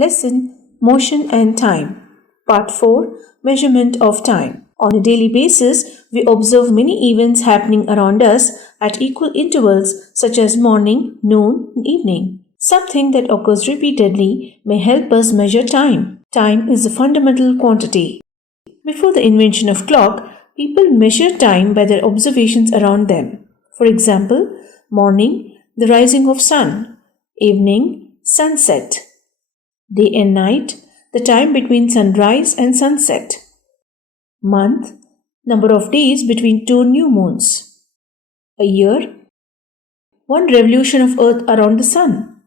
Lesson Motion and Time. Part 4 Measurement of Time. On a daily basis, we observe many events happening around us at equal intervals such as morning, noon, and evening. Something that occurs repeatedly may help us measure time. Time is a fundamental quantity. Before the invention of clock, people measured time by their observations around them. For example, morning, the rising of sun; evening, sunset; day and night, the time between sunrise and sunset; month, number of days between two new moons; a year, one revolution of Earth around the sun.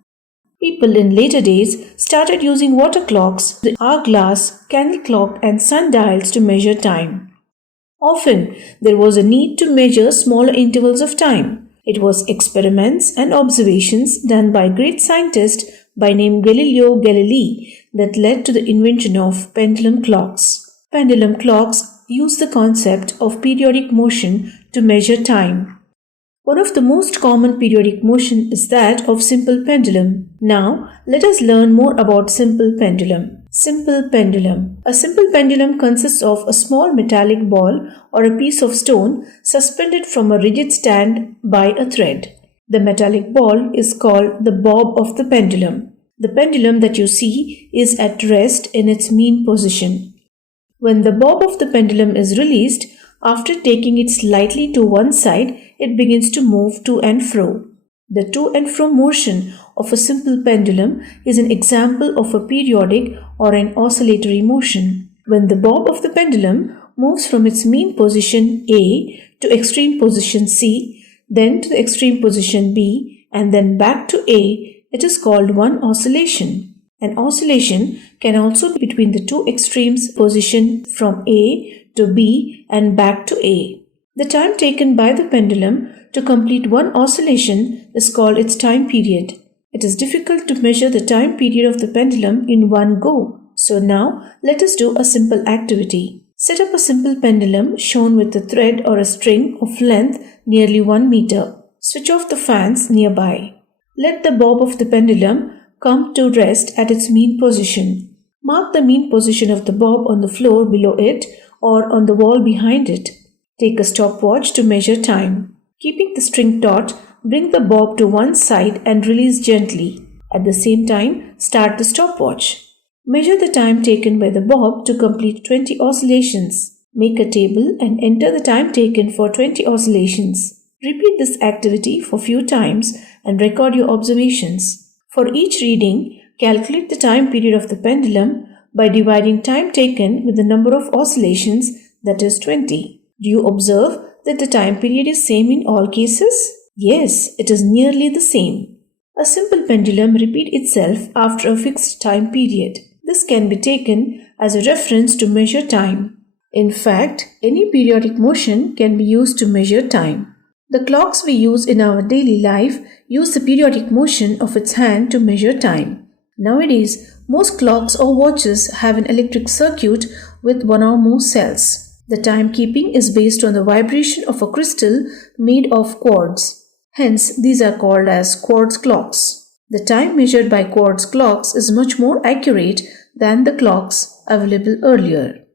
People in later days started using water clocks, the hourglass, candle clock, and sundials to measure time. Often, there was a need to measure smaller intervals of time. It was experiments and observations done by a great scientist by name Galileo Galilei that led to the invention of pendulum clocks. Pendulum clocks use the concept of periodic motion to measure time. One of the most common periodic motion is that of simple pendulum. Now, let us learn more about simple pendulum. Simple pendulum. A simple pendulum consists of a small metallic ball or a piece of stone suspended from a rigid stand by a thread. The metallic ball is called the bob of the pendulum. The pendulum that you see is at rest in its mean position. When the bob of the pendulum is released, after taking it slightly to one side, it begins to move to and fro. The to and fro motion of a simple pendulum is an example of a periodic or an oscillatory motion. When the bob of the pendulum moves from its mean position A to extreme position C, then to the extreme position B, and then back to A, it is called one oscillation. An oscillation can also be between the two extremes position from A to B and back to A. The time taken by the pendulum to complete one oscillation is called its time period. It is difficult to measure the time period of the pendulum in one go. So now let us do a simple activity. Set up a simple pendulum shown with a thread or a string of length nearly 1 meter. Switch off the fans nearby. Let the bob of the pendulum come to rest at its mean position. Mark the mean position of the bob on the floor below it or on the wall behind it. Take a stopwatch to measure time. Keeping the string taut, bring the bob to one side and release gently. At the same time, start the stopwatch. Measure the time taken by the bob to complete 20 oscillations. Make a table and enter the time taken for 20 oscillations. Repeat this activity for few times and record your observations. For each reading, calculate the time period of the pendulum by dividing time taken with the number of oscillations, that is 20. Do you observe that the time period is same in all cases? Yes, it is nearly the same. A simple pendulum repeats itself after a fixed time period. This can be taken as a reference to measure time. In fact, any periodic motion can be used to measure time. The clocks we use in our daily life use the periodic motion of its hand to measure time. Nowadays, most clocks or watches have an electric circuit with one or more cells. The timekeeping is based on the vibration of a crystal made of quartz. Hence, these are called as quartz clocks. The time measured by quartz clocks is much more accurate than the clocks available earlier.